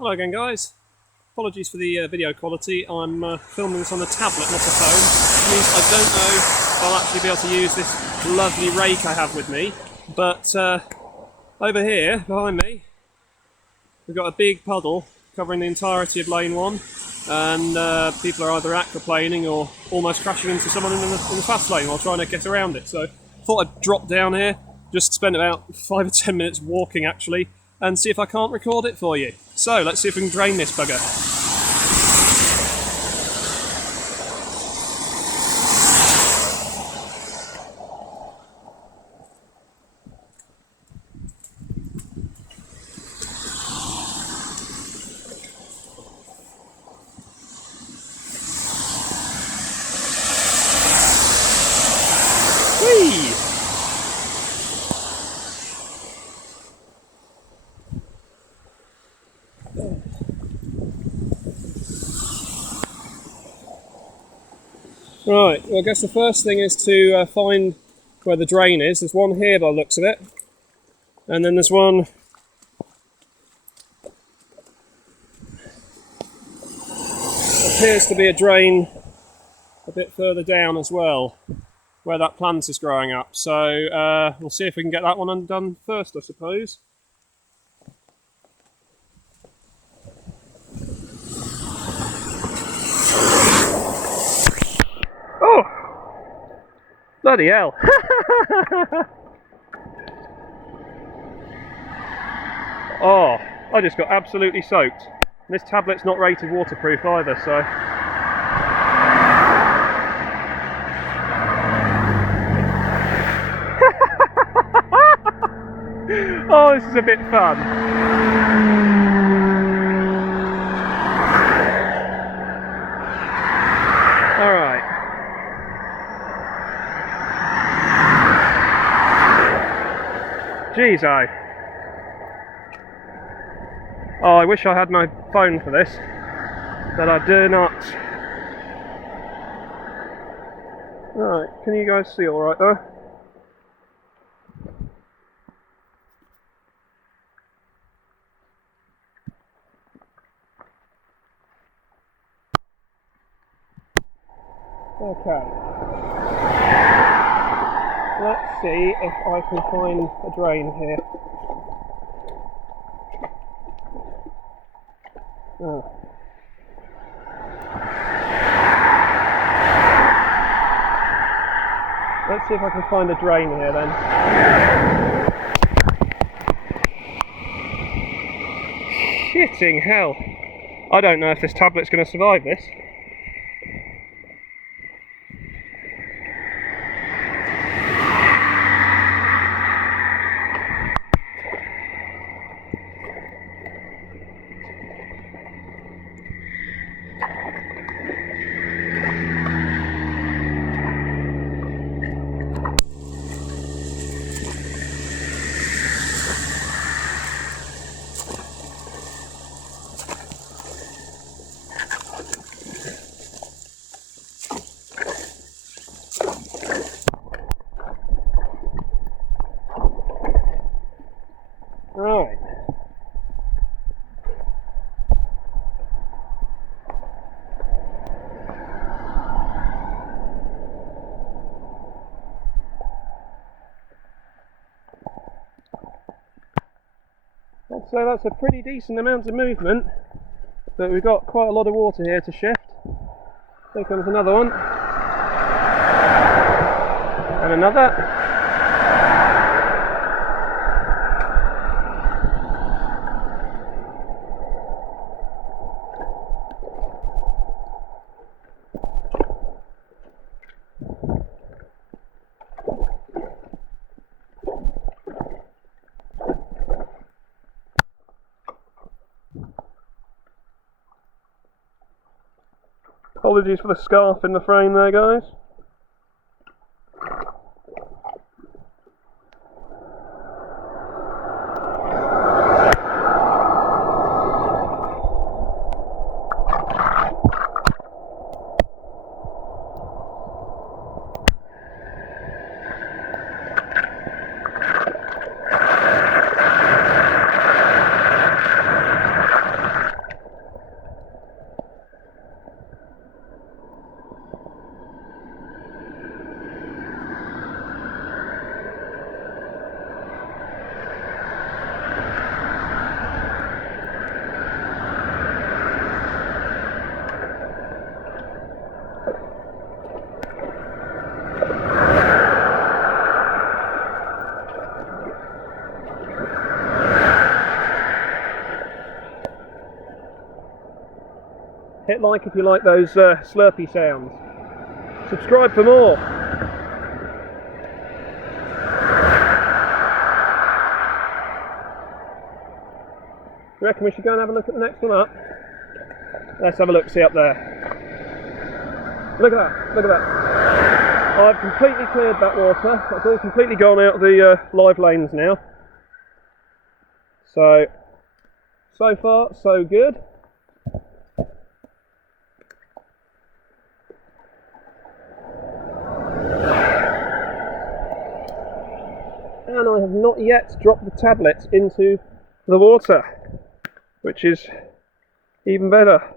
Hello again, guys. Apologies for the video quality. I'm filming this on a tablet, not a phone. It means I don't know if I'll actually be able to use this lovely rake I have with me. But over here, behind me, we've got a big puddle covering the entirety of lane 1. And people are either aquaplaning or almost crashing into someone in the fast lane while trying to get around it. So I thought I'd drop down here, just spend about 5 or 10 minutes walking actually, and see if I can't record it for you. So let's see if we can drain this bugger. Whee! Right, well I guess the first thing is to find where the drain is. There's one here by the looks of it, and then there's one appears to be a drain a bit further down as well, where that plant is growing up. So we'll see if we can get that one undone first, I suppose. Oh! Bloody hell! Oh, I just got absolutely soaked. This tablet's not rated waterproof either, so... Oh, this is a bit fun. Alright. Jeez, oh, I wish I had my phone for this, but I do not. Right, can you guys see alright though? Okay. Let's see if I can find a drain here. Oh. Let's see if I can find a drain here then. Shitting hell. I don't know if this tablet's going to survive this. Right. So that's a pretty decent amount of movement, but we've got quite a lot of water here to shift. Here comes another one. And another. Apologies for the scarf in the frame there, guys. Hit like if you like those slurpy sounds. Subscribe for more. You reckon we should go and have a look at the next one up? Let's have a look, see up there. Look at that, look at that. I've completely cleared that water. That's all completely gone out of the live lanes now. So far, so good. And I have not yet dropped the tablets into the water, which is even better.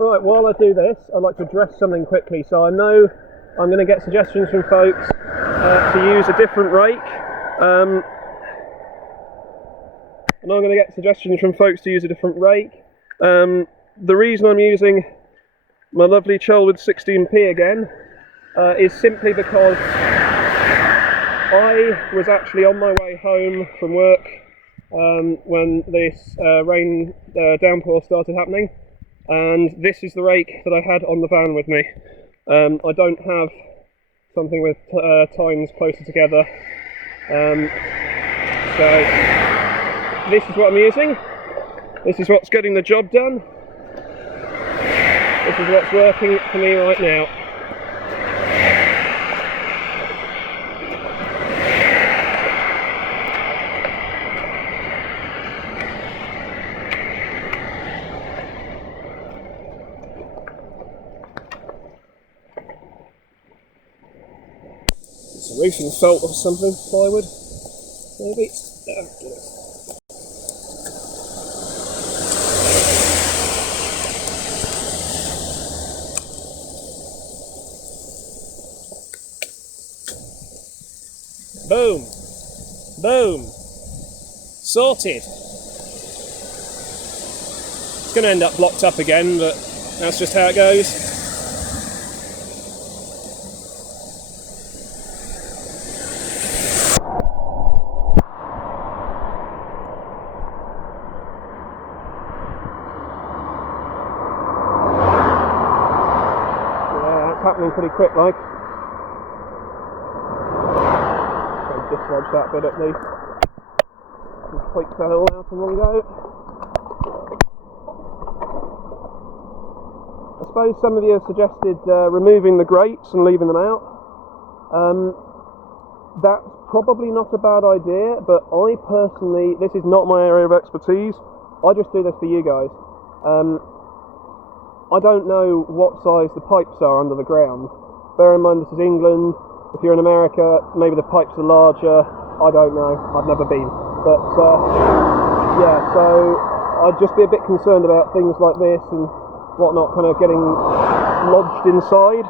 Right, while I do this, I'd like to address something quickly. So I know I'm going to get suggestions from folks to use a different rake. I know I'm going to get suggestions from folks to use a different rake. The reason I'm using my lovely Chelwood 16p again is simply because I was actually on my way home from work when this rain downpour started happening. And this is the rake that I had on the van with me. I don't have something with tines closer together. So this is what I'm using. This is what's getting the job done. This is what's working for me right now. Roofing felt or something, plywood, maybe. Boom, boom, sorted. It's going to end up blocked up again, but that's just how it goes. Happening pretty quick, like. I'll dislodge that bit at least. Just tweak that all out in one go. I suppose some of you have suggested removing the grates and leaving them out. That's probably not a bad idea, but I personally, this is not my area of expertise. I just do this for you guys. I don't know what size the pipes are under the ground. Bear in mind this is England. If you're in America, maybe the pipes are larger. I don't know. I've never been. But yeah, so I'd just be a bit concerned about things like this and whatnot kind of getting lodged inside.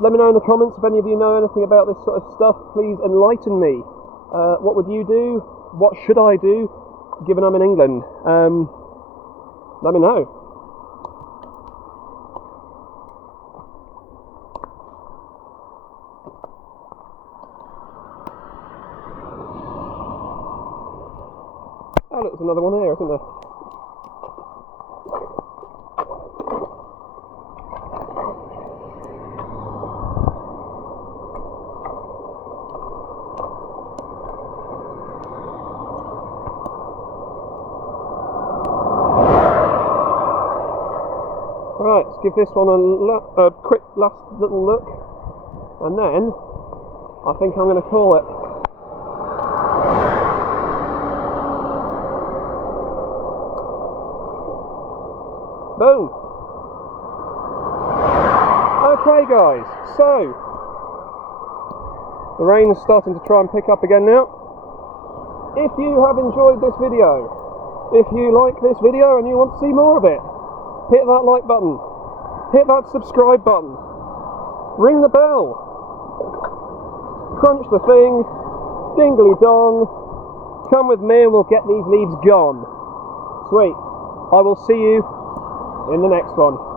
Let me know in the comments if any of you know anything about this sort of stuff. Please enlighten me. What would you do? What should I do, given I'm in England? Let me know. Oh, look, there's another one there, isn't there? Right, let's give this one a quick last little look, and then I think I'm going to call it. Boom! Okay guys, so the rain's starting to try and pick up again now. If you have enjoyed this video, if you like this video and you want to see more of it, hit that like button, hit that subscribe button, ring the bell, crunch the thing, dingly dong, come with me and we'll get these leaves gone. Sweet, I will see you in the next one.